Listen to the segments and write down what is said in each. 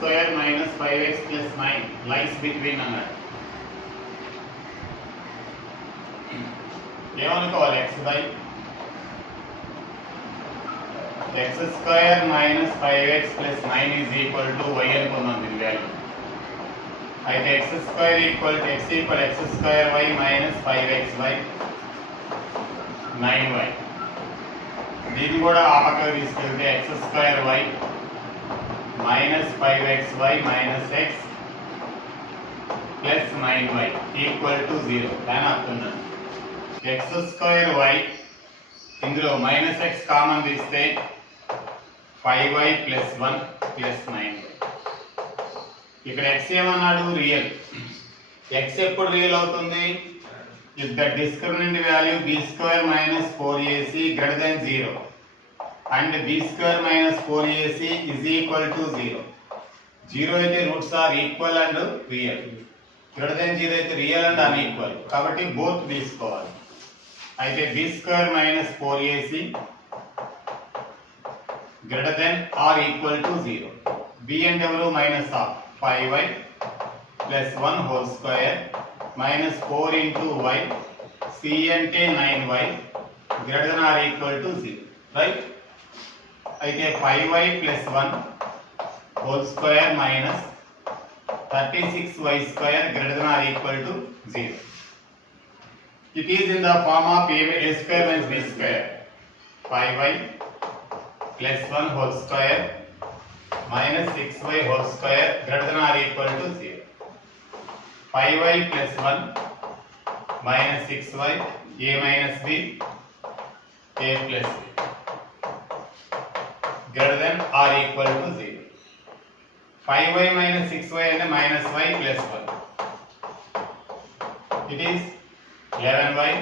square minus 5x plus 9 lies between అన్నాడు. ఏమనుకోవాలి? x by x square minus 5x plus 9 is equal to y అనుకున్నాం దీని value. అయితే x square equal to x square y minus 5x by 9y. దీన్ని కూడా ఆ పక్కకు తీసుకెళ్తే x square y minus 5xy minus x plus 9y equal to 0 అని అర్థం. x square y ఇందులో మైనస్ x కామన్ తీస్తే 5y plus 1 plus 9y. ఇక్కడ x ఏమన్నాడు? రియల్. x ఎప్పుడు రియల్ అవుతుంది? if the discriminant value b square minus 4ac greater than 0 and b square minus 4ac is equal to 0. 0 అయితే roots are equal and real. greater than 0 అయితే real and unequal. కాబట్టి both తీసుకోవాలి. అయితే b square minus 4ac greater than or equal to 0. b and ఎవరు? Minus of 5y plus 1 whole square minus 4 into y, c అంటే 9y greater than or equal to 0. right? అయితే 5y plus 1 whole square minus 36y square greater than or equal to 0. It is in the form of a square minus b square. 5y plus 1 whole square minus 6y whole square greater than or equal to 0. 5y plus 1 minus 6y a minus b a plus b greater than or equal to 0. 5y minus 6y and minus y plus 1. It is 11y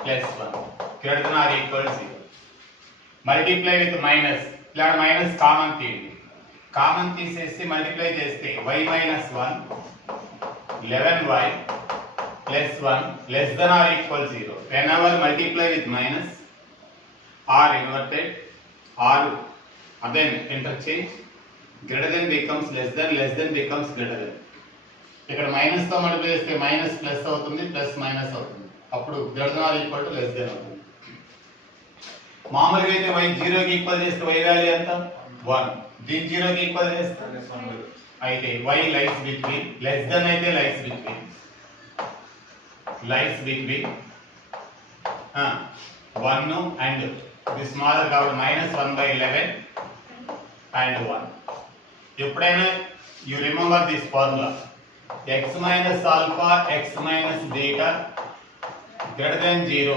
plus 1 greater than or equal to 0. Multiply with minus. ఇలా minus common తీయండి. Common తీసేసి multiply చేస్తే y minus 1 11y plus 1 less than or equal 0. Whenever multiply with minus or inverted or then interchange, greater than becomes less than becomes greater than. ఇక్కడ minus తో multiply చేస్తే minus plus అవుతుంది, plus minus అవుతుంది. అప్పుడు greater than or equal to less than అవుతుంది. మామూలుగా అయితే y 0 కి ఈక్వల్ చేస్తే y వాల్యూ ఎంత? 1. దీని 0 కి ఈక్వల్ చేస్తే అయితే y lies between, less than అయితే లైస్ బిట్వీన్ 1 and ఇది స్మాలర్ కాబట్టి -1/11 and 1. ఎప్పుడైనా you remember this formula, x minus alpha x minus beta greater than 0.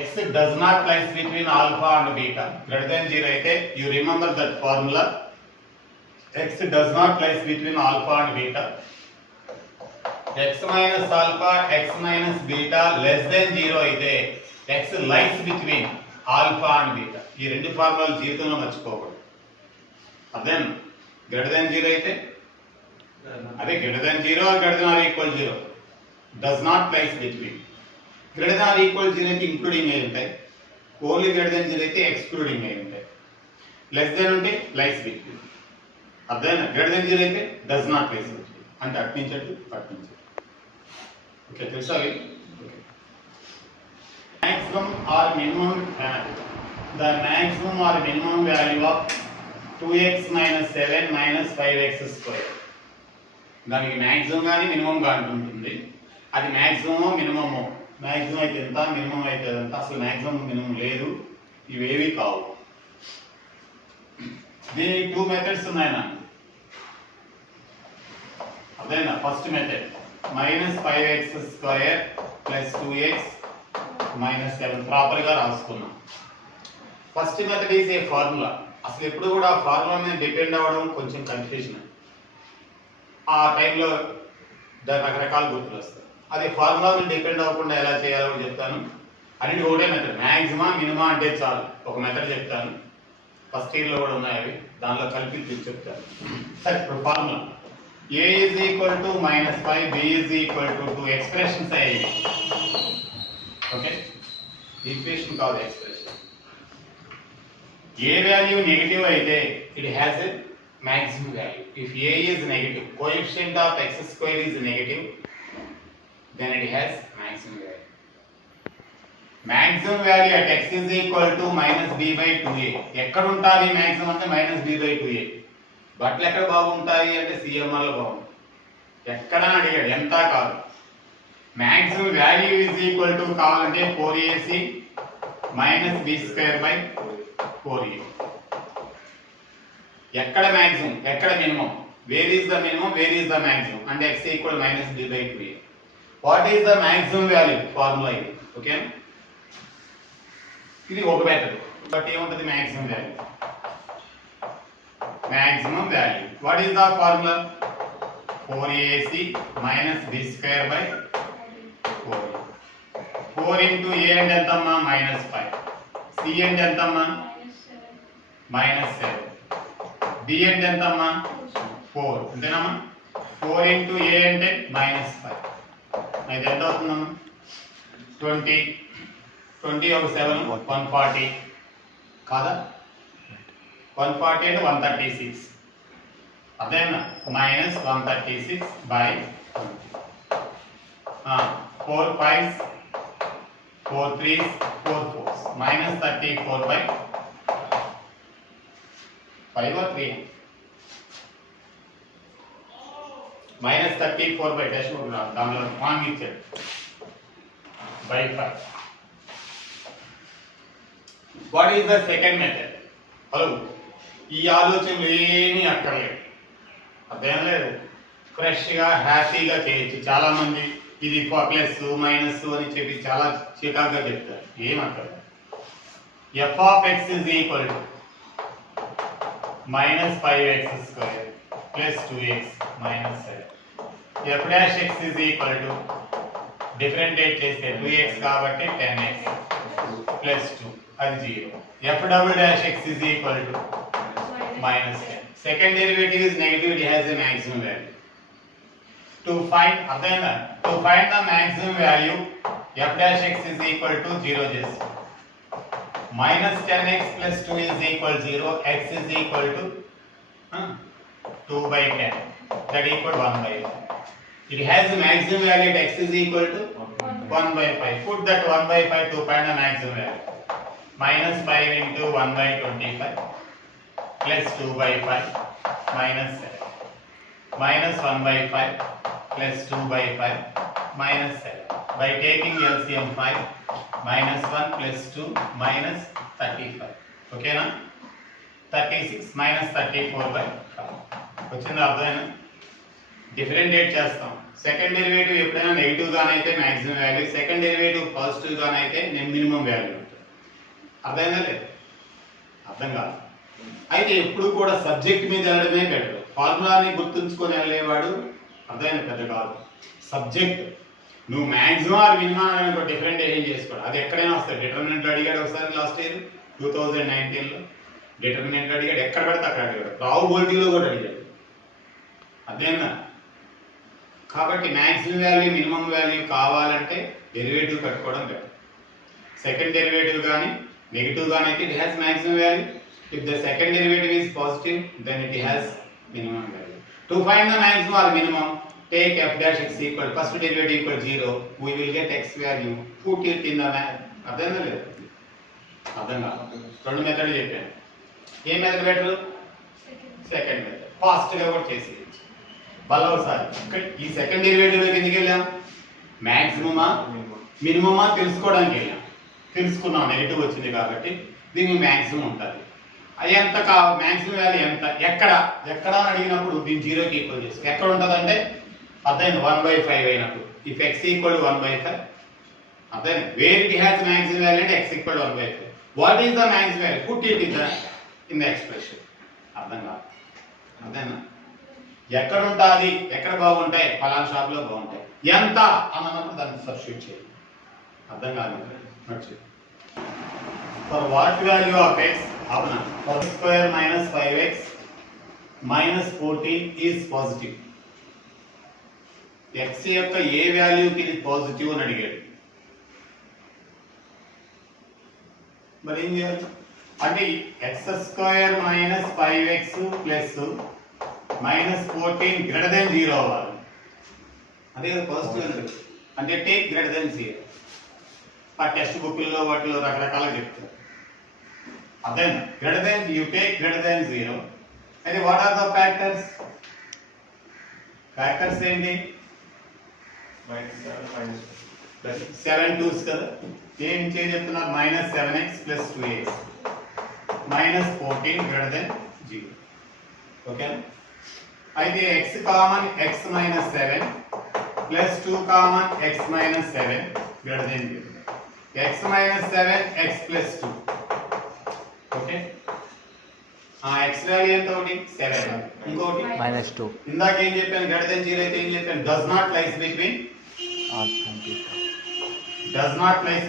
x does not lies between alpha and beta. greater than 0 అయితే you remember that formula, x does not lies between alpha and beta. x minus alpha x minus beta less than 0 అయితే x lies between alpha and beta. ఈ రెండు ఫార్ములాలు జీవితంలో మర్చిపోకూడదు. అదేం greater than 0 అయితే అదే greater than 0 or greater than or equal 0 does not lies between. greater than or equal 0 అయితే including అయి ఉంటాయి, ఓన్లీ greater than 0 అయితే ఎక్స్క్లూడింగ్ అయి ఉంటాయి. లెస్ దెన్ ఉంటే లైస్ బిట్వీన్. అర్థమైనా? greater than 0 అయితే does not lies between అంటే అట్నించట్టు పట్టించట్టు. ఓకే, తెలుసా? maximum or minimum the maximum or minimum value of 2x minus 7 minus 5x square. దానికి మ్యాక్సిమం కానీ మినిమం కానీ ఉంటుంది. అది మ్యాక్సిమమో మినిమమో, మ్యాక్సిమం అయితే ఎంత, మినిమం అయితే ఎంత. అసలు మ్యాక్సిమం మినిమం లేదు, ఇవేవి కావు. దీనికి 2 మెథడ్స్ ఉన్నాయి నాకు. అదేనా? First method -5x square plus 2x minus 7 ప్రాపర్గా రాసుకున్నాం. First method is a formula. అసలు ఎప్పుడు కూడా ఫార్ములా మీద డిపెండ్ అవ్వడం కొంచెం కన్ఫ్యూజన్. ఆ టైంలో దాని రకరకాల గుర్తులు వస్తాయి. అది ఫార్ములా మీద డిపెండ్ అవ్వకుండా ఎలా చేయాలో చెప్తాను. అన్నిటి ఒకటే మెథడ్, మ్యాక్సిమా మినిమా అంటే చాలు. ఒక మెథడ్ చెప్తాను, ఫస్ట్ ఇయర్లో కూడా ఉన్నాయి అవి, దానిలో కలిపి చెప్తాను. సరే, ఇప్పుడు formula a is equal to -5, b is equal to 2 expressions అయ్యాయి. ఓకే, ఈక్వేషన్ కాదు ఎక్స్ప్రెషన్. ఏ వాల్యూ నెగిటివ్ అయితే it has a maximum value. If a is negative, coefficient of x square is negative, then it has maximum value. Maximum value at x is equal to minus b by 2a. ఎక్కడ ఉంటుంది maximum అంటే minus b by 2a. బట్లు ఎక్కడ బాగుంటాయి అంటే CMR లో బాగుంటాయి. ఎక్కడ అడిగాడు, ఎంత కాదు. maximum value is equal to కావాలంటే 4ac minus b square by 4a. ఎక్కడ maximum, ఎక్కడ minimum, where is the minimum, where is the maximum, and x equal minus b by 2a. what is the maximum value formula ఇది, okay. ఇది ఒక method. But ఏముంటుంది maximum value, maximum value, what is the formula, 4ac minus b square by 4a. 4 into a అంటే ఎంతమ్మా -5, c అంటే ఎంతమ్మా -7, b అంటే ఎంతమ్మా 4 అంతేనమ్మా. 4 into a అంటే -5, అయితే ఎంత అవుతుందమ్మా 20 ఒక 7 140 కాదా, 140 అంటే 136 అదేనా, -136 by 4 5s 4 3s 4 4s -34 by 5 or 3 -34 by dash దానిలో ఫార్మ్ ఇచ్చాడు by 5. What is the second method? Hello, ఈ ఆలోచనలు ఏమీ అక్కర్లేదు, అదేం లేదు, ఫ్రెష్గా హ్యాపీగా చేయొచ్చు. చాలా మంది ఇది ప్లస్ మైనస్ అని చెప్పి చాలా చికాకుగా చెప్తారు, ఏం అక్కర్లేదు. f of x is equal to -5x square plus 2x minus 7. f dash x is equal to differentiate చేస్తే 2x కాబట్టి 10x plus 2 అది 0. f double dash x is equal to -10. Second derivative is negative, it has a maximum value. To find the maximum value, f dash x is equal to 0 చేస్తాం. -10x plus 2 is equal 0, x is equal to 2 by 10, that equal 1 by 5. It has the maximum value at x is equal to 1 by 5. Put that 1 by 5 to find the maximum value. -5 into 1 by 25 plus 2 by 5 minus 7. -1 by 5 plus 2 by 5 minus 7. By taking LCM 5, -1 plus 2 minus 35. Okay na? 36 minus 34 by 5. వచ్చిందా, అర్థమైనా? Differentiate చేస్తాం. Second derivative ఎప్పుడైనా negative గానైతే maximum value, second derivative positive గానైతే minimum value ఉంటుంది. అర్థమైనా లేదు? అర్థం కాదు. అయితే ఎప్పుడు కూడా సబ్జెక్ట్ మీద వెళ్ళడమే బెటర్. ఫార్ములాని గుర్తుంచుకొని వెళ్ళేవాడు అర్థమైన పెద్ద కాదు. సబ్జెక్ట్ నువ్వు మ్యాక్సిమం ఆర్ మినిమం అని డిఫరెంటియేషన్ చేసుకోవాలి. అది ఎక్కడైనా వస్తుంది. డిటర్మినెంట్ అడిగాడు ఒకసారి లాస్ట్ ఇయర్ 2019లో, డిటర్మినెంట్ అడిగాడు, ఎక్కడ పడితే అక్కడ అడిగాడు, ప్రాబబిలిటీలో కూడా అడిగాడు. అదేనా? కాబట్టి మ్యాక్సిమం వాల్యూ మినిమం వాల్యూ కావాలంటే డెరివేటివ్ కట్టుకోవడం బెటర్. సెకండ్ డెరివేటివ్ కానీ నెగిటివ్ కానీ అయితే it has maximum value. If the second derivative is positive then it has minimum value. To find the maximum or minimum, take f dash x equal first derivative equal 0, we will get x value, put it in the అర్థం లేదు, అర్థం కాదు. రెండు method చెప్పాను. ఏ method better? Second method. ఫాస్ట్గా కూడా చేసి మళ్ళీ ఒకసారి ఈ సెకండ్ డెరివేటివ్లోకి ఎందుకు వెళ్ళాం? మ్యాక్సిమమా మినిమమా తెలుసుకోవడానికి వెళ్ళాం. తెలుసుకున్నాం, నెగిటివ్ వచ్చింది కాబట్టి దీనికి మ్యాక్సిమం ఉంటుంది. అది ఎంత మ్యాక్సిమం వాల్యూ ఎంత, ఎక్కడ అని అడిగినప్పుడు దీన్ని 0కి ఈక్వల్ చేసి ఎక్కడ ఉంటుంది అంటే అర్థమైంది 1/5 అయినప్పుడు. ఇఫ్ x ఈక్వల్ 1/5 అర్థమైంది. Where it has maximum value అంటే x equal 1/5. What is the maximum value? Put it in the expression. అర్థం కాదు, అర్థమైనా? ఎక్కడ ఉంటుంది, ఎక్కడ బాగుంటాయి, ఫలానా షాప్లో బాగుంటాయి, ఎంత అన్నప్పుడు దాన్ని సబ్స్టిట్యూట్ చేయాలి. అర్థం కాదు. For what value of x, అవునా, for square -5x -14 is positive. x యొక్క ఏ వాల్యూకి ఇది పాజిటివ్ అని అడిగాడు. మరి ఏం చేయాలి? అంటే X square minus 5x plus minus 14 greater than 0 అవ్వాలి. అదే కదా పాజిటివ్ అంటే టేక్ గ్రేటర్ దెన్ 0. ఆ టెక్స్ట్ బుక్లో వాటిలో రకరకాలుగా చెప్తారు. అదే greater than you take greater than 0. అయితే what are the factors? Factors ఏంటి? 7 2s కదా. ఏం చెప్తున్నారు? Minus 7x plus 2x minus 14 greater than 0. Okay. అయితే x common x minus 7 plus 2 common x minus 7 greater than 0. x minus 7 x plus 2. Okay. x value ఎంత? ఒకటి 7. ఇంకోటి minus 2. ఇందాక ఏం చెప్పాను? గ్రేటర్ దెన్ 0 అయితే ఏం చెప్పాను? డస్ నాట్ లైస్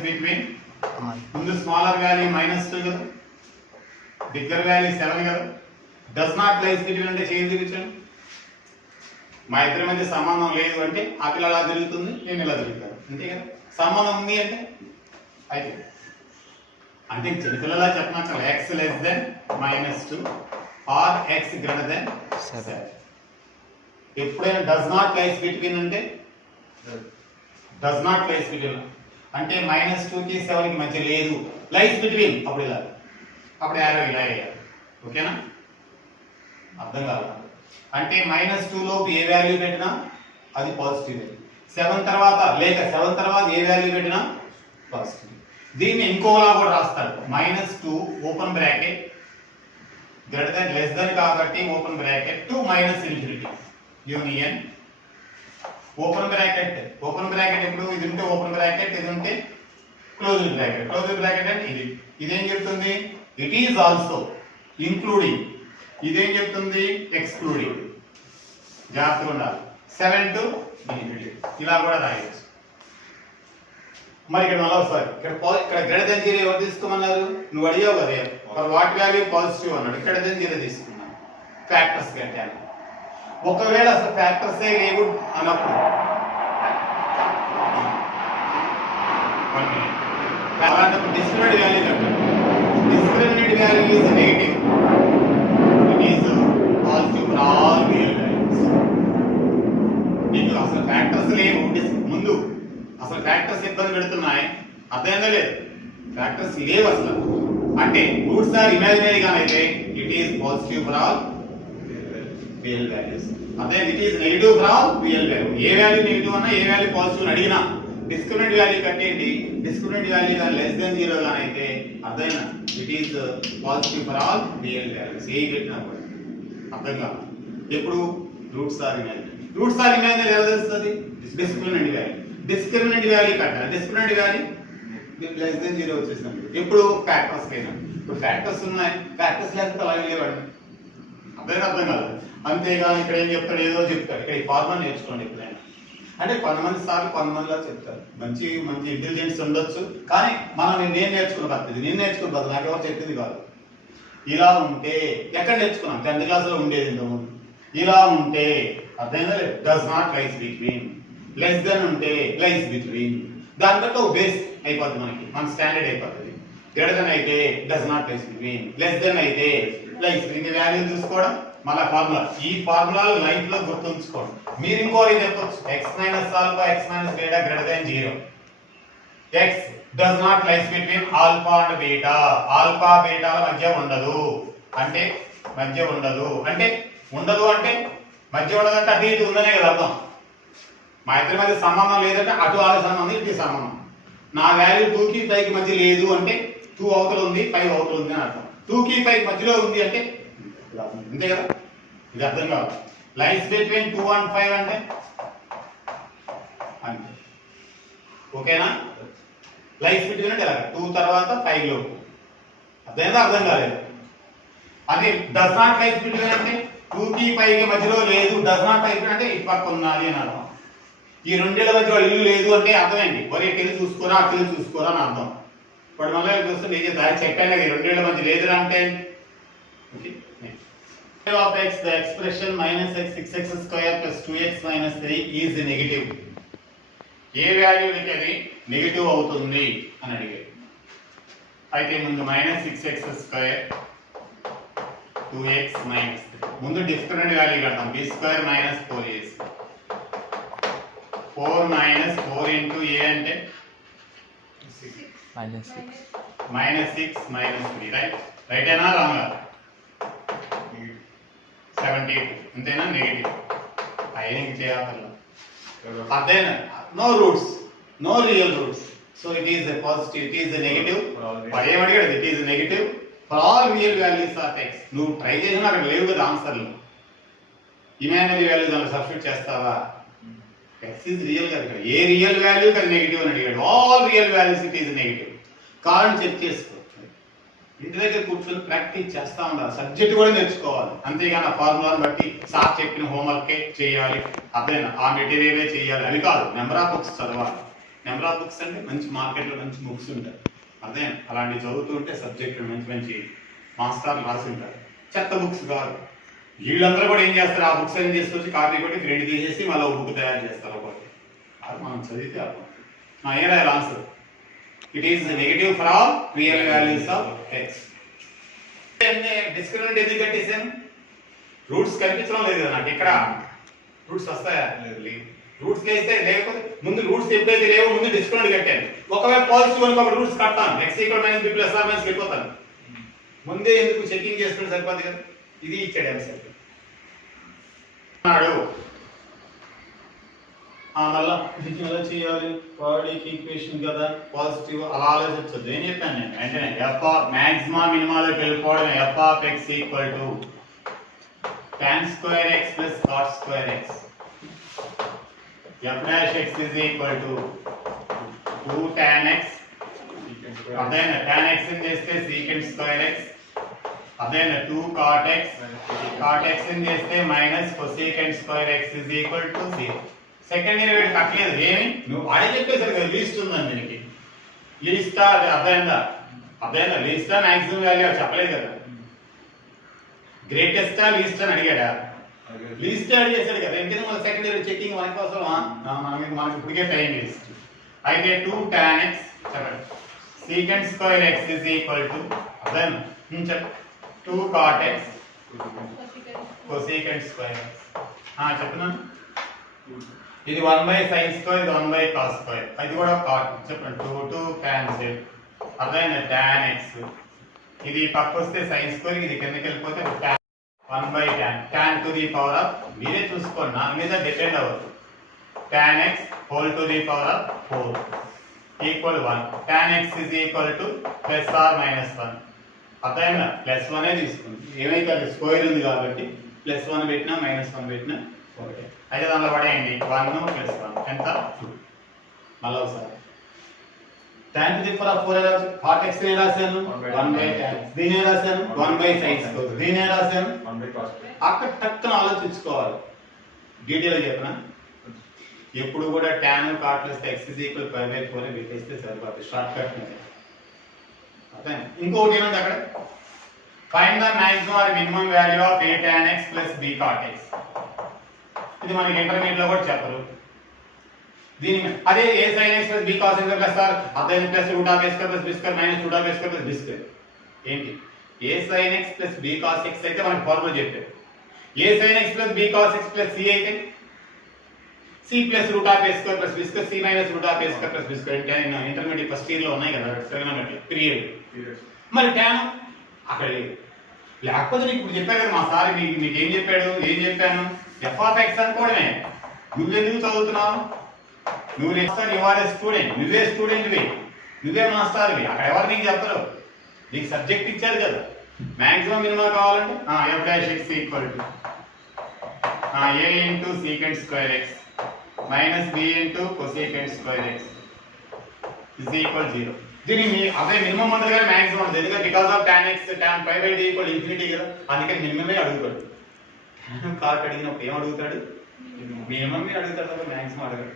బిట్వీన్ ముందు స్మాలర్ వాల్యూ మైనస్ 2 కదా, బిగ్గర్ వాల్యూ 7 కదా. డస్ నాట్ లైస్ బిట్వీన్ అంటే చేంజ్ చూపించండి. మా ఇద్దరి మధ్య సంబంధం లేదు అంటే ఆ పిల్ల అలా తిరుగుతుంది, నేను ఇలా తిరుగుతాను, అంతే కదా. సంబంధం ఉంది అంటే అయితే అంటే చిన్నపిల్లలా చెప్పినట్టు x less than -2 or x greater than 7. ఎప్పుడైనా డస్ నాట్ లైస్ బిట్వీన్ అంటే డస్ నాట్ లైస్ బిట్వీన్ అంటే -2 కి 7 కి మధ్య లేదు, లైస్ బిట్వీన్ అప్పుడు ఇలా, అప్పుడు యారో ఇలా వేయాలి. ఓకేనా? అర్థం కాదు అంటే -2 లోపు ఏ వాల్యూ పెట్టినా అది పాజిటివ్. 7 తర్వాత లేక 7 తర్వాత ఏ వాల్యూ పెట్టినా పాజిటివ్. దీన్ని ఇంకోలా కూడా రాస్తారు. -2 open bracket greater than less than కాబట్టి open bracket to -∞ union open bracket. Open bracket ఎప్పుడు ఇది ఉంటే ఓపెన్ బ్రాకెట్, ఇది ఉంటే క్లోజ్ బ్రాకెట్. క్లోజ్ బ్రాకెట్ అంటే ఇది. ఇదేం చెప్తుంది? It is also including. ఇదేం చెప్తుంది? ఎక్స్క్లూడింగ్. జాగ్రత్తగా ఉండాలి. 7 టు ∞ ఇలా కూడా రాయొచ్చు. మరి ఇక్కడ మళ్ళీ ఒకసారి ఇక్కడ గ్రేటర్ దెన్ 0 ఎవరు తీసుకోమన్నారు? నువ్వు అడిగావు కదా, వాట్ వాల్యూ పాజిటివ్ అన్నాడు. ఇక్కడ దెన్ 0 తీసుకున్నాను. ఫ్యాక్టర్స్ కట్టాను. ఒకవేళ అసలు ఫ్యాక్టర్స్ లేవు అన్నప్పుడు అలాంటప్పుడు డిస్క్రిమినేట్ వాల్యూ కట్టాలి. Discriminate value is negative. It is positive for all real values. నీకు అసలు ఫ్యాక్టర్స్ లేవు ముందు, అసలు ఫ్యాక్టర్స్ ఇబ్బంది పెడుతున్నాయి, అర్థమైందా లేదు? ఫ్యాక్టర్స్ లేవు అసలు అంటే రూట్స్ ఆర్ ఇమాజినరీ గానైతే it is positive for all real values. అదే it is negative for all real value. ఏ వాల్యూ నెగటివ్ అన్నా ఏ వాల్యూ పాజిటివ్ అని అడిగినా డిస్క్రిమినేట్ వాల్యూ కట్టేయండి. డిస్క్రిమినేట్ వాల్యూ కానీ లెస్ దెన్ 0 గానైతే అర్థమైనా it is positive for all real values. ఏ పెట్టినా కూడా అర్థం కాదు. ఎప్పుడు roots are imaginary. Roots are imaginary ఎలా తెలుస్తుంది? Discriminate value. డిస్క్రిమినేట్ వాల్యూ కట్టాలి. డిస్క్రిమినేట్ వాల్యూ లెస్ దెన్ 0 వచ్చేసినప్పుడు ఎప్పుడు ఫ్యాక్టర్స్ లేనా. ఇప్పుడు ఫ్యాక్టర్స్ ఉన్నాయి, ఫ్యాక్టర్స్ లేకపోతే అలాగే లేవండి. అర్థం కాదు. అంతేగాని ఇక్కడ ఏం చెప్తాడు? ఏదో చెప్తాడు. ఇక్కడ ఈ ఫార్ములా నేర్చుకోండి ఎప్పుడైనా. అంటే కొంతమంది సార్లు కొంతమందిలా చెప్తారు. మంచి మంచి ఇంటెలిజెన్స్ ఉండొచ్చు, కానీ నేను నేర్చుకున్న పద్ధతి, నేను నేర్చుకున్న పద్ధతి నాకు ఎవరు చెప్పింది కాదు. ఇలా ఉంటే ఎక్కడ నేర్చుకున్నాం? 10th క్లాస్లో ఉండేది ఇంతకుముందు. ఇలా ఉంటే అర్థమైందా లేదు? Does not lies between. Less than ఉంటే లైస్ బిట్వీన్. దాని బట్టి ఒక బేస్ అయిపోతుంది మనకి, మన స్టాండర్డ్ అయిపోతుంది. గ్రేటర్ దెన్ అయితే does not lies between, less than అయితే లైస్ బిట్వీన్. వాల్యూ చూసుకోవడం మళ్ళీ ఫార్ములా. ఈ ఫార్ములాలు లైఫ్ లో గుర్తుంచుకోండి. మీరు ఇంకోటి చెప్పొచ్చు, x minus alpha x minus beta greater than 0. X does not lies between alpha and beta. Alpha బీటాల మధ్య ఉండదు అంటే ఉండదు అంటే మధ్య ఉండదంటే అటు ఇటు ఉందనే కదా అర్థం. మా ఇద్దరి మధ్య సంబంధం లేదంటే అటు ఆరు సంబంధం ఇటు సంబంధం. నా వాల్యూ 2 కి 5 కి మధ్య లేదు అంటే 2 అవతల ఉంది 5 అవతల ఉంది అని అర్థం. 2 కి 5 మధ్యలో ఉంది అంటే అంతే కదా. ఇది అర్థం కాదు. లైన్స్ బిట్వీన్ 2 and 5 అంటే అంతే. ఓకేనా? లైన్స్ బిట్వీన్ అంటే ఎలా? 2 తర్వాత 5 లోపు. అర్థం కాలేదు. అది డస్ నాట్ లైన్స్ బిట్వీన్ అంటే 2 కి 5 కి మధ్యలో లేదు. డస్ నాట్ లైన్స్ అంటే ఇటు పక్క ఉన్నది అని అర్థం. ఈ రెండేళ్ల మధ్య ఇల్లు లేదు అంటే అర్థం ఏంటి? మరి ఇటు చూసుకోరా అటు చూసుకోరా అని అర్థం. ఇప్పుడు మళ్ళీ చూస్తే నేను దారి చెప్పాను కదా, ఈ రెండేళ్ల మధ్య లేదు అంటే of x, the expression minus x 6x square plus 2x minus 3 is negative. ఏ వాల్యూకి అది నెగటివ్ అవుతుంది అని అడిగాడు. అయితే ముందు minus 6x square 2x minus 3 ముందు డిస్క్రిమినెంట్ వాల్యూ కడతాం b square minus 4ac 4 minus 4 into a అంటే మైనస్ 6 మైనస్ 3 రైట్ అయినా రాంగా 72 అంతేనా నెగిటివ్ ఐనింగ్ చేయాలి అదేనా no roots no real roots so it is a positive it is a negative వాడు ఏమడిగాడు it is a negative for all real values of x నువ్వు ట్రై చేసినా అక్కడ లేవు కదా ఆన్సర్లు ఇమాజినరీ వాల్యూస్ దాంట్లో సబ్స్టిట్యూట్ చేస్తావా ఎక్స్ ఈజ్ రియల్ కదా ఇక్కడ ఏ రియల్ వాల్యూ అది నెగిటివ్ అని అడిగాడు all real values it is negative కారణం చెక్ చేసుకో ఇంటి దగ్గర కూర్చొని ప్రాక్టీస్ చేస్తా ఉండాలి సబ్జెక్ట్ కూడా నేర్చుకోవాలి అంతేగాని ఆ ఫార్ములాను బట్టి సార్ చెప్పిన హోంవర్కే చేయాలి అదేనా ఆ మెటీరియలే చేయాలి అవి కాదు నెంబర్ ఆఫ్ బుక్స్ చదవాలి నెంబర్ ఆఫ్ బుక్స్ అంటే మంచి మార్కెట్లో మంచి బుక్స్ ఉంటాయి అదే అలాంటివి చదువుతూ ఉంటే సబ్జెక్టులు మంచి మంచి మాస్టర్లు రాసి ఉంటారు చెత్త బుక్స్ కాదు వీళ్ళందరూ కూడా ఏం చేస్తారు ఆ బుక్స్ ఏం తీసుకొచ్చి కాపీ కొట్టి ప్రింట్ తీసేసి మళ్ళీ ఒక బుక్ తయారు చేస్తారు ఒకటి అది మనం చదివితే అర్థం ఏ రాయాలి answer it is negative for all real values of X discriminant ఎందుకు కట్టేసాను రూట్స్ కనిపించడం లేదు కదా నాకు ఇక్కడ రూట్స్ వస్తాయా లేదు రూట్స్ వేస్తే లేకపోతే ముందు రూట్స్ ఎప్పుడైతే లేవో ముందు డిస్క్రిమినెంట్ కట్టాను ఒకవేళ పాజిటివ్ అనుకో రూట్స్ కడతాను x equal minus b plus are minus వెళ్ళిపోతాను ముందే ఎందుకు చెకింగ్ చేసుకుంటే సరిపోతుంది కదా ఇది ఇచ్చాడు ఆన్సర్ అన్నాడు మళ్ళా ఎలా చేయాలి వాడికి ఈక్వేషన్ కదా పాజిటివ్ అలా ఆలోచించదు ఏం చెప్పాను నేను వెంటనే ఎఫ్ మాక్సిమా మినిమాలోకి వెళ్ళిపోవడం f of x equal to tan square x plus cot square x f dash x is equal to 2 tan x అదేనా tan x ని చేస్తే secant స్క్వేర్ x అదేనా 2 cot x ని చేస్తే minus cosecant square x is equal to 0 second year వీడు కట్టలేదు ఏమి నువ్వు అడే చెప్పేసరి కదా లీస్ట్ ఉందని దీనికి లీస్టా అదేనా లీస్టా మాక్సిమం వాల్యూ చెప్పలేదు కదా గ్రేటెస్టా లీస్ట్ అని అడిగాడా లీస్ట్ అడిగేసాడు కదా ఎందుకంటే మన సెకండ్ ఇయర్ చెకింగ్ మన కోసం మనకి ఇప్పటికే టైం వేస్ట్ అయితే 2 tan x చెప్పండి secant square x is equal to అదేనా చెప్పండి 2 cot x cosecant square x చెప్తున్నాను ఇది 1 by sin స్క్వేర్ ఇది 1 by cos స్క్వేర్ ఇది కూడా cot చెప్పండి 2 cancel అదేనా tan x ఇది పక్క వస్తే sin స్క్వేర్ ఇది కిందకి వెళ్ళిపోతే 1 by tan to the power of మీరే చూసుకోండి నా మీద డిపెండ్ అవ్వదు tan x whole to the power of 4 equal 1 tan x is equal to plus or minus 1 అదేనా ప్లస్ 1 తీసుకుంది ఏమైతే స్క్వేర్ ఉంది కాబట్టి ప్లస్ 1 పెట్టినా మైనస్ 1 పెట్టినా ఒకటే అయితే దాంట్లో పడేయండి 1 ప్లస్ 1 ఎంత 2 మళ్ళీ ఒకసారి tan to the power of 4 ఎలా cot x ని రాశాను 1 by tan దీని ఏ రాశాను 1 by sin స్క్వేర్ దీని ఏ రాశాను 1 by cos అక్కడ టక్కున ఆలోచించుకోవాలి డీటెయిల్ చెప్పనా ఎప్పుడు కూడా tan cot plus x is equal to 5/4 పెట్టేస్తే సరిపోతుంది షార్ట్ కట్ అదే ఇంకోటి ఏమంటే అక్కడ find the maximum or minimum value of a tan x plus b cot x ఇది మనకి ఇంటర్మీడియట్ లో కూడా చెప్పరు దీని అదే a sin x plus b cos x plus r అదే plus root of a square plus b square minus root of a square plus b square ఏంటి a sin x plus b cos x అయితే మనకి formula చెప్పారు a sin x plus b cos x plus c అయితే c plus root of a square plus b square c minus root of a square plus b square అంటే intermediate first year లో ఉన్నాయి కదా trigonometry period మరి tan అక్కడ లేకపోతే నీకు ఇప్పుడు చెప్పాను కదా మా సార్ మీకు ఏం చెప్పాను f of x అనుకోవడమే నువ్వెందుకు చదువుతున్నావు నువ్వు master you are a student నువ్వే స్టూడెంట్వి నువ్వే మాస్టర్వి అక్కడ ఎవరు నీకు చెప్తారు నీకు సబ్జెక్ట్ ఇచ్చారు కదా మాక్సిమం మినిమం కావాలంటే f dash x equal to a into secant square x minus b into cosecant square x is equal 0 దీని అదే మినిమం ఉంటుంది కదా మాక్సిమం ఉంటుంది ఎందుకంటే because of tan x tan pi by d equal infinity కదా అందుకని మినిమమే అడుగుతాడు tan cot అడిగినప్పుడు ఏం అడుగుతాడు మినిమం ని అడుగుతాడు తప్ప మాక్సిమం అడగడు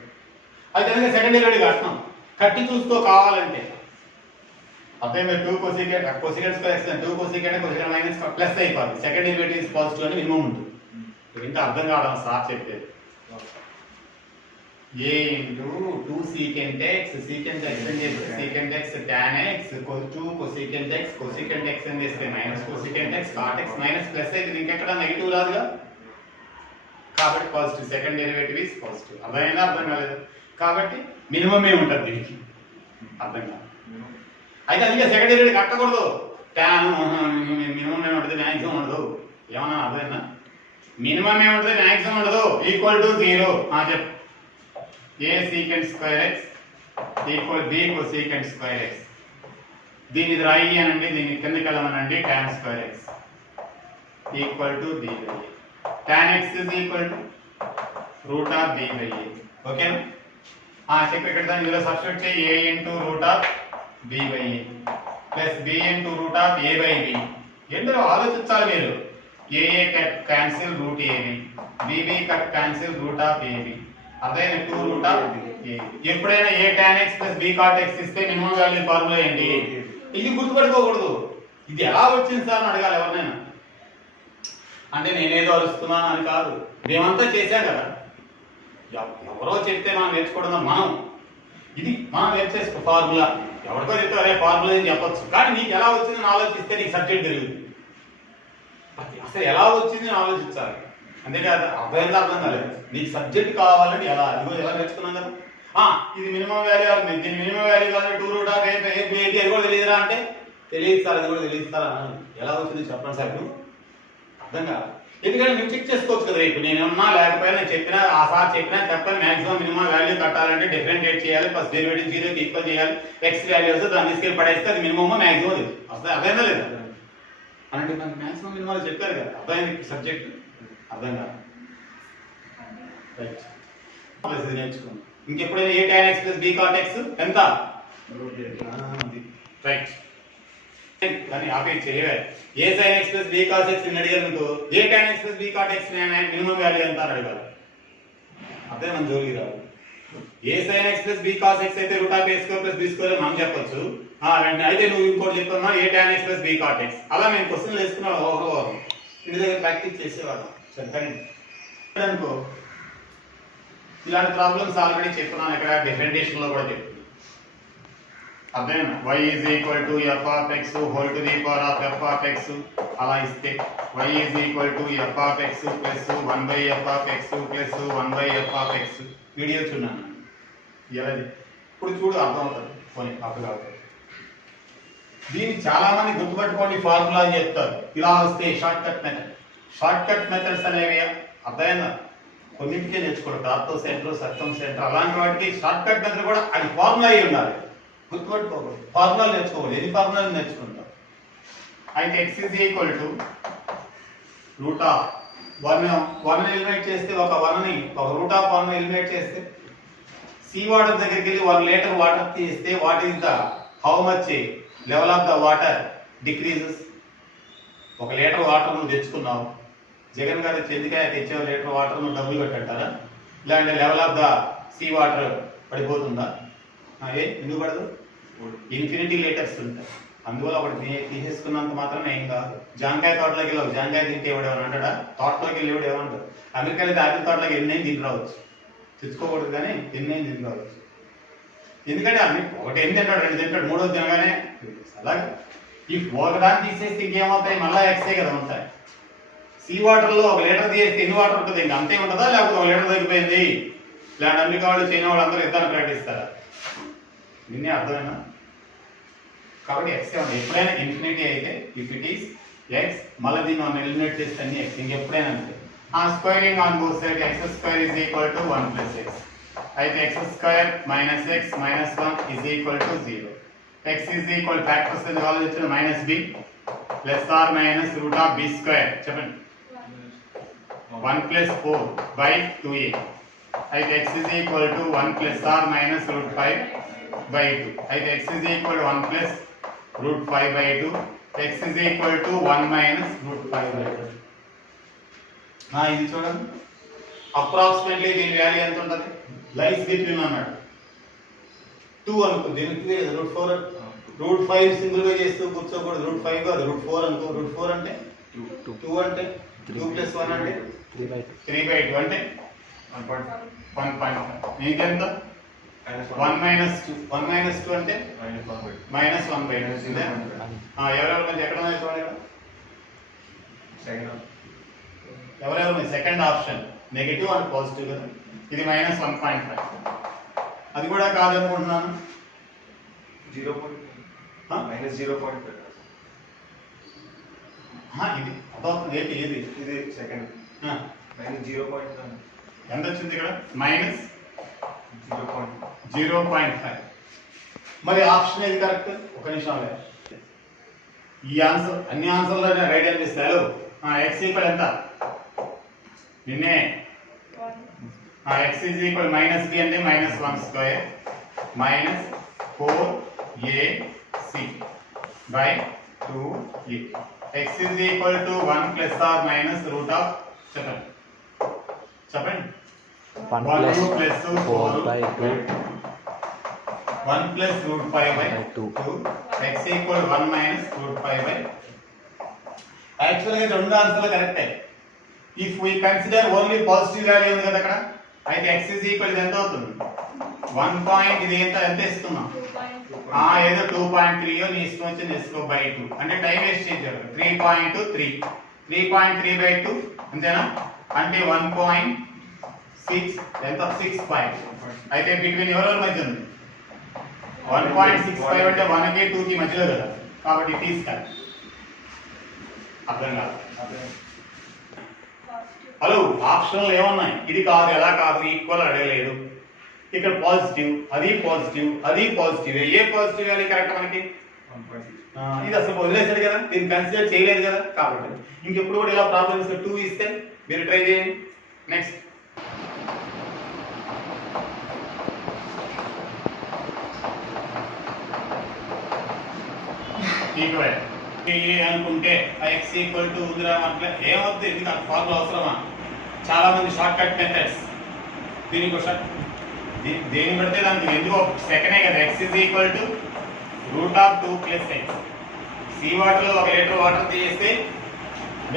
అయితే సెకండ్ ఇయర్ కట్టినాం కట్టి చూసుకో కావాలంటే అదే మీరు 2 cosecant square x 2 cosecant minus plus అయిపోతుంది సెకండ్ డెరివేటివ్ ఇస్ పాజిటివ్ అని మినిమం ఉంటుంది ఇంత అర్థం కావడం సార్ చెప్పేది a into 2 secant x secant x అని చేస్తే secant x tan x 2 cosecant x cosecant x అని చేస్తే minus cosecant x cot x minus plus అయితే ఇంకెక్కడ నెగటివ్ రాదుగా కాబట్టి positive second derivative is positive అర్థమైందా అర్థం కాలేదు కాబట్టి మినిమం ఏ ఉంటుంది దీనికి అర్థం కాదు అయితే అందుకే సెకండ్ డెరివేటివ్ కట్టకూడదు tan మినిమం ఏముంటుంది మ్యాక్సిమం ఉండదు ఏమన్నా అర్థమైందా మినిమం ఏముంటుంది మ్యాక్సిమం ఉండదు ఈక్వల్ టు 0 చెప్పు a secant square x equal b cosecant square x దీన్ని రాయి అనండి దీన్ని కిందకి వెళ్ళమనండి tan square x equal to b by a tan x is equal to root of b by a ఓకేనా చెప్పి ఇక్కడ దాన్ని ఇందులో సబ్స్టిట్యూట్ చేయి a into root of b by a plus b into root of a by b ఎందులో ఆలోచించాలి మీరు a cut cancel route ab b b cut cancel root of ab అదే 2 రూట్ ఆఫ్ a ఎప్పుడైనా a tan x plus b cot x ఇస్తే minimum value formula ఏంటి ఇది గుర్తుపెట్టుకోకూడదు ఇది ఎలా వచ్చింది సార్ అని అడగాలి ఎవరినైనా అంటే నేనేదో అరుస్తున్నాను అని కాదు మేమంతా చేశాం కదా ఎవరో చెప్తే మనం నేర్చుకోవడం మనం ఇది మనం నేర్చేసుకో ఫార్ములా ఎవరికో చెప్తే అరే ఫార్ములా అని చెప్పొచ్చు కానీ నీకు ఎలా వచ్చిందని ఆలోచిస్తే నీకు సబ్జెక్ట్ పెరుగుతుంది అసలు ఎలా వచ్చిందని ఆలోచించాలి అంతేకాదు అర్థం కాలేదు నీకు సబ్జెక్ట్ కావాలని ఎలా ఇదిగో ఎలా నేర్చుకున్నాం కదా ఇది మినిమం వాల్యూ అవుతుంది దీని మినిమం వాల్యూ కాదు 2 రూట్ ఆఫ్ ఏంటి అది కూడా తెలియదురా అంటే తెలియదు సార్ అది కూడా తెలియదు సార్ ఎలా వచ్చింది చెప్పండి సార్ నువ్వు అర్థం కాదు ఎందుకంటే నువ్వు చెక్ చేసుకోవచ్చు కదా ఇప్పుడు నేనున్నా లేకపోయినా చెప్పినా ఆ సార్ చెప్పినా చెప్పని మాక్సిమం మినిమం వాల్యూ కట్టాలంటే డిఫరెంట్ చేయాలి ఫస్ట్ డెరివేటివ్ 0 కి ఈక్వల్ చేయాలి ఎక్స్ వాల్యూస్ దాన్ని తీసుకెళ్ళి పడేస్తే అది మినిమం మాక్సిమం అది అసలు అర్థమైందా లేదా అంటే నాకు మాక్సిమం మినిమం చెప్పారు కదా అర్థమైంది సబ్జెక్ట్ అర్థం కాదు రైట్ నేర్చుకోండి ఇంకెప్పుడైనా a tan x plus b cot x ఎంత రైట్ కానీ ఆపేయచ్చు ఏ sin x plus b cos x అని అడిగారు అనుకో ఏ tan x plus b cot x minimum value ఎంత అని అడగాలి అదే మన జోలికి రాదు ఏ sin x plus b cos x అయితే route of a square plus b square మనం చెప్పొచ్చు అయితే నువ్వు ఇంకోటి చెప్తున్నా ఏ tan x plus b cot x అలా మేము క్వశ్చన్లు వేసుకున్నాం ఓవర్ ఇంటి దగ్గర ప్రాక్టీస్ చేసేవాళ్ళం చెప్పండి అనుకో ఇలాంటి ప్రాబ్లమ్స్ ఆల్రెడీ చెప్తున్నాను ఇక్కడ డిఫరెంటియేషన్ లో కూడా చెప్తున్నాను అర్థమైనా y is equal to f of x whole to the power of f of x అలా ఇస్తే y is equal to f of x plus 1 by f of x plus 1 by f of x video చూడండి ఎలా ఇప్పుడు చూడు అర్థమవుతుంది పోనీ అప్పుడు కాదు దీన్ని చాలా మంది గుర్తుపెట్టుకోండి ఫార్ములా అని చెప్తారు ఇలా వస్తే షార్ట్ కట్ మెథడ్స్ అనేవి అర్థమైందా కొన్నింటికే నేర్చుకోండి ప్రాప్తో సెంటర్ సత్యం సెంటర్ అలాంటి వాటికి షార్ట్ కట్ మెథడ్ కూడా అది ఫార్ములా అయి ఉండాలి గుర్తుపెట్టుకోకూడదు ఫార్ములా నేర్చుకోకూడదు ఎన్ని ఫార్ములాలు నేర్చుకుంటాం అయితే x is equal to root of 1 eliminate చేస్తే ఒక రూట్ ఆఫ్ 1 ఎలిమినేట్ చేస్తే సీ వాటర్ దగ్గరికి వెళ్ళి 1 లీటర్ వాటర్ తీస్తే what is the how much level of the water decreases 1 litre water నువ్వు తెచ్చుకున్నావు జగన్ గారు చెందికాయ తెచ్చే లీటర్ వాటర్ నువ్వు డబ్బులు పెట్టంటారా ఇలాంటి level of the sea water పడిపోతుందా ఎందుకు పడదు ఇన్ఫినిటీ లీటర్స్ ఉంటాయి అందువల్ల ఒకటి తీసేసుకున్నంత మాత్రం ఏం కాదు జాంకాయ తోటలోకి వెళ్ళావు జాంకాయ తింటే ఎవడేమని అంటాడా తోటలోకి వెళ్ళి ఎవడు ఏమంటారు అమెరికా అయితే ఆపిల్ తోటలోకి ఎన్నైనా తిని రావచ్చు తెచ్చుకోకూడదు కానీ ఎన్నైనా తిని రావచ్చు ఎందుకంటే అన్ని ఒకటి ఎన్ని తింటాడు 2 తింటాడు 3వ తినగానే అలాగే ఈ ఒకదాన్ని తీసేస్తే ఇంకేమవుతాయి మళ్ళీ ఎక్సే కదా ఉంటాయి సీ వాటర్ లో 1 లీటర్ తీసేస్తే ఎన్ని వాటర్ ఉంటుంది ఇంకా అంతే ఉంటుందా లేకపోతే 1 లీటర్ తగ్గిపోయింది ఇలాంటి అమెరికా వాళ్ళు చైనా వాళ్ళు అందరూ ఇద్దరు ప్రకటిస్తారా నిన్నే అర్థమైనా కాబట్టి ఎక్స్ ఉంది ఎప్పుడైనా ఇన్ఫినిటీ అయితే ఇఫ్ ఇట్ ఈస్ ఎక్స్ మళ్ళీ దీన్ని మనం ఎలిమినేట్ చేస్తే అన్ని ఎక్స్ ఇంకెప్పుడైనా అంతే squaring on both side x square is equal to 1 plus x అయితే x square minus x minus 1 is equal to 0 x is equal factors ఎందుకు ఆలోచించిన minus b plus are minus root of b square చెప్పండి 1 plus 4 by 2a అయితే x is equal to 1 plus are minus root 5 by 2 అయితే x is equal to 1 plus root 5 by 2 x is equal to 1 minus root 5 by 2 ఇది చూడండి approximately దీని value ఎంత ఉంటుంది lies between అన్నాడు 2 అనుకో దీనికి రూట్ 4 రూట్ 5 సింగిల్ గా చేస్తూ కూర్చోకూడదు రూట్ 5 కాదు రూట్ 4 అనుకో రూట్ 4 అంటే 2 అంటే 2 plus 1 అంటే 3 by 2 అంటే 1.5 నీకెంత 1 మైనస్ 2 1 మైనస్ 2 అంటే మైనస్ 1/2 ఎవరెవరి మధ్య ఎక్కడ ఉన్నాయి చూడండి ఎవరెవరి second option negative and positive కదా ఇది మైనస్ 1.5 అది కూడా కాదనుకుంటున్నాను 0.5 మైనస్ 0.5 ఇది అదవుతుంది ఏంటి ఇది ఇది సెకండ్ మైనస్ 0.5 ఎంత వచ్చింది ఇక్కడ మైనస్ 0.5 0.5 మరి ఆప్షన్ ఏది కరెక్ట్ ఒక నిమిషం ఈ ఆన్సర్ అన్ని ఆన్సర్లో రైట్ అనిపిస్తాయి ఎక్స్ ఈక్వల్ ఎంత నిన్నే x is equal minus b అంటే minus 1 square minus 4ac by 2a x is equal to 1 plus are minus root of చెప్పండి 1 plus 4 by 2 1 plus root 5 by 2 x equal 1 minus root 5 by actually రెండు ఆన్సర్లు కరెక్టే if we consider only positive value ఉంది కదా అక్కడ అయితే x is equal ఇది ఎంత అవుతుంది 1 పాయింట్ ఇది ఎంత ఇస్తున్నాం ఏదో 2.3 ని ఇష్టం వచ్చి తీసుకో బై 2 అంటే టైం వేస్ట్ చేశారు 3.3 3.3 by 2 అంతేనా అంటే 1.6 ఎంత 6 పాయింట్ అయితే బిట్వీన్ ఎవరెవరి మధ్య ఉంది 1.65 అంటే 1 కి 2 కి మధ్యలో కదా కాబట్టి తీసుకోవాలి అర్థం కాదు హలో ఆప్షన్లు ఏమన్నాయి ఇది కాదు ఎలా కాదు ఈక్వల్ అడగలేదు ఇక్కడ పాజిటివ్ అది పాజిటివ్ అది పాజిటివ్ ఏ పాజిటివ్ వాల్యూ కరెక్ట్ మనకి 1.6 ఇది అసలు వదిలేసాడు కదా దీన్ని కన్సిడర్ చేయలేదు కదా కాబట్టి ఇంకెప్పుడు కూడా ఇలా ప్రాబ్లమ్స్ 2 ఇస్తే మీరు ట్రై చేయండి నెక్స్ట్ ఈక్వల్ అనుకుంటే x ఈక్వల్ టు ఉందిరా అంటే ఏమవుతుంది ఇది నాకు ఫార్ములా అవసరమా చాలా మంది షార్ట్ కట్ మెథడ్స్ దీనికి ఒక దేని పెడితే దానికి ఎందుకు సెకండే కదా x is equal to root of 2 plus x సీ వాటర్లో 1 లీటర్ వాటర్ తీసేస్తే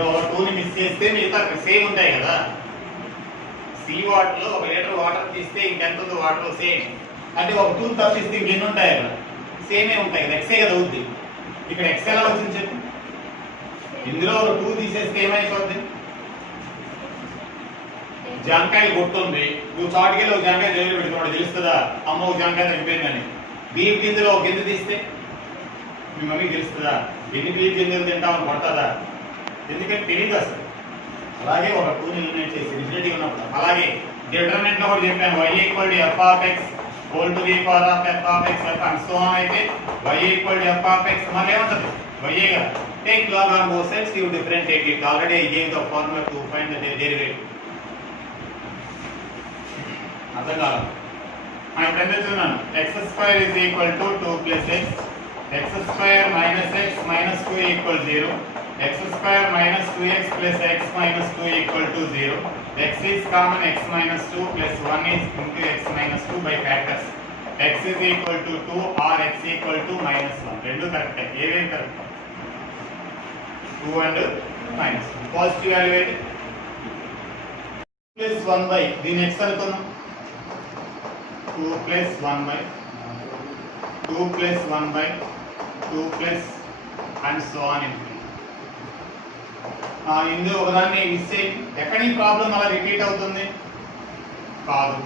ఒక 2 ని మిస్ చేస్తే మిగతా సేమ్ ఉంటాయి కదా సీ వాటర్లో 1 లీటర్ వాటర్ తీస్తే ఇంకెంత ఉంది వాటర్ సేమ్ అంటే ఒక 2 తప్పిస్తే ఇంకెన్ని ఉంటాయి అక్కడ సేమే ఉంటాయి కదా ఎక్సే కదా అవుద్ది ఇక్కడ ఎక్స్ ఎలా వచ్చింది చెప్పు ఇందులో ఒక 2 తీసేస్తే ఏమైపోద్ది జాంకాయలు కొట్టుంది నువ్వు చాటుకెళ్ళి ఒక జాంకాయ జైలు పెడుతున్నాడు తెలుస్తుందా అమ్మ ఒక జాంకాయ తగ్గిపోయిందని బీప్ గింజలో ఒక గింజ తీస్తే మీ మమ్మీకి తెలుస్తుందా ఎన్ని బీప్ గింజలు తింటామని కొట్టదా ఎందుకంటే తెలియదు అసలు అలాగే ఒక 2 ఎలిమినేట్ చేసి ఇన్ఫినిటీ ఉన్నప్పుడు అలాగే డిటర్మినెంట్ లో కూడా చెప్పాను y equal to f of x whole to the power of f of x and so on అయితే y equal to f of x మళ్ళీ ఏమంటది y ఏ కదా take log on both sides you differentiate it already I gave the formula to find the derivative అర్థం కాదు ఇప్పుడు ఎంత చూస్తున్నాను x square is equal to 2 plus x square minus x minus 2 equal 0 x square minus 2x plus x minus 2 equal to 0. X is common x minus 2 plus 1 is into x minus 2 by factors. X is equal to 2 or x equal to minus 1. Rendu correct. Even correct. 2 and minus 1. Positive value is plus 1 by the next one 2 plus 1 by 2 plus 1 by 2 plus and so on infinity. ఇందులో ఒకదాన్ని ఇస్తే ఎక్కడి problem అలా repeat అవుతుంది కాదు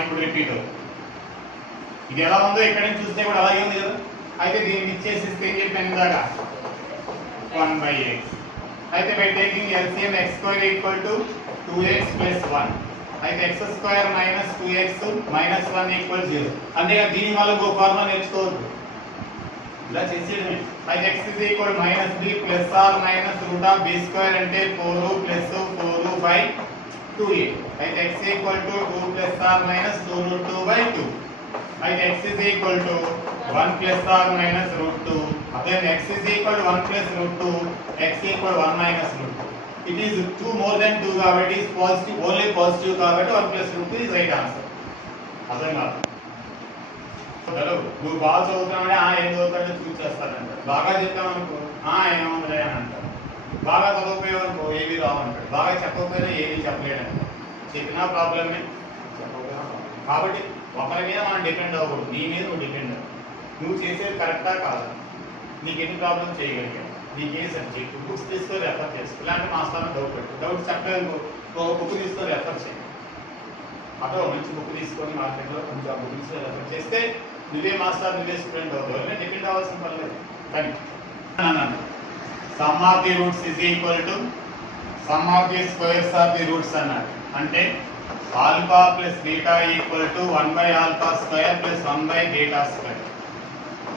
ఇప్పుడు repeat అవుతుంది ఇది ఎలా ఉందో ఎక్కడి నుంచి చూస్తే కూడా అలాగే ఉంది కదా అయితే దీనికి ఇచ్చేసిస్తే ఏం చెప్పాను ఇందాక 1 by x అయితే by taking LCM x square equal to 2x plus 1 అయితే x square minus 2x minus 1 equal 0 అంటే దీని వల్ల ఇంకో ఫార్ములా నేర్చుకోవద్దు ఇలా చేసేయడమే అయితే x is equal minus b plus or minus root of b square అంటే 4 plus 4 by 2a అయితే x equal to 2 plus or minus 2 root 2 by 2 అయితే x is equal to 1 plus or minus root 2 then x is equal to 1 plus root 2 x equal 1 minus root 2 it is 2 more than 2 కాబట్టి is positive only positive కాబట్టి 1 plus root 2 is right answer అర్థం కాదు నువ్వు బాగా చదువుతామని ఏం చదువుతాడో చూసి చేస్తాడంట బాగా చెప్పామనుకో ఏముంది అని అంటారు బాగా చదవకపోయావనుకో ఏవి రావంటాడు బాగా చెప్పకపోయినా ఏవి చెప్పలేడంట చెప్పినా ప్రాబ్లమే. కాబట్టి ఒకరి మీద మనం డిపెండ్ అవ్వకూడదు. నీ మీద నువ్వు డిపెండ్ అవ్వు. నువ్వు చేసేది కరెక్టా కాదా, నీకు ఎన్ని ప్రాబ్లమ్స్ చేయగలిగావు, నీకు ఏ సబ్జెక్ట్ బుక్స్ తీసుకొని రెఫర్ చేసుకో. ఇలాంటి మాస్టర్ని డౌట్ పెట్టు. డౌట్ చెప్పలేదు, ఒక బుక్ తీసుకొని రెఫర్ చేయి. అక్కడ ఒక మంచి బుక్ తీసుకొని మార్కెట్లో కొంచెం ఆ బుక్ తీసుకొని రెఫర్ చేస్తే నువ్వే మాస్టర్, నువ్వే స్టూడెంట్ అవుతావు. ఎవరైనా డిపెండ్ అవ్వాల్సిన పని లేదు. కానీ sum of the roots is equal to sum of the squares of the roots అన్నాడు. అంటే alpha plus beta equal to 1/ఆల్ఫా స్క్వేర్ ప్లస్ 1/బీటా స్క్వేర్.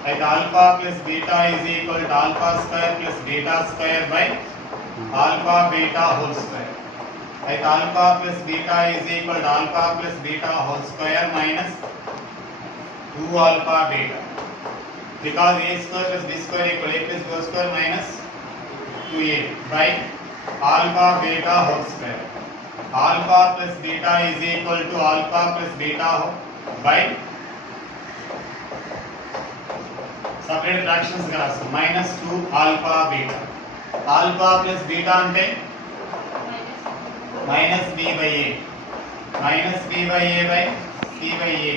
అయితే alpha plus beta is equal to alpha square plus beta square by alpha beta whole square. అయితే alpha plus beta is equal to alpha plus beta whole square minus 2 alpha beta. Because a square plus b square equal a plus b square minus 2a by alpha beta whole square. Alpha plus beta is equal to alpha plus beta by separate fractions గా రాస్తాం minus 2 alpha beta. Alpha plus beta అంటే minus b by a minus b by a by c by a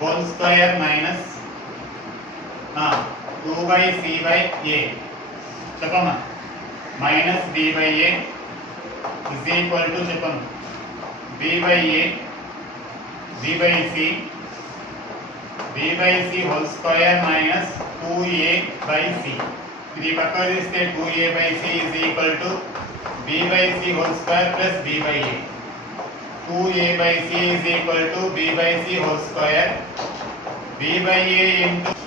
whole square minus 2 by c by a. చెప్పమ్మా minus b by a is equal to చెప్పమ్మా b by a b by c whole square minus 2a by c. ఇది పక్కన తీస్తే 2a by c is equal to b by c whole square plus b by a. 2a by c is equal to b by c whole square b by a into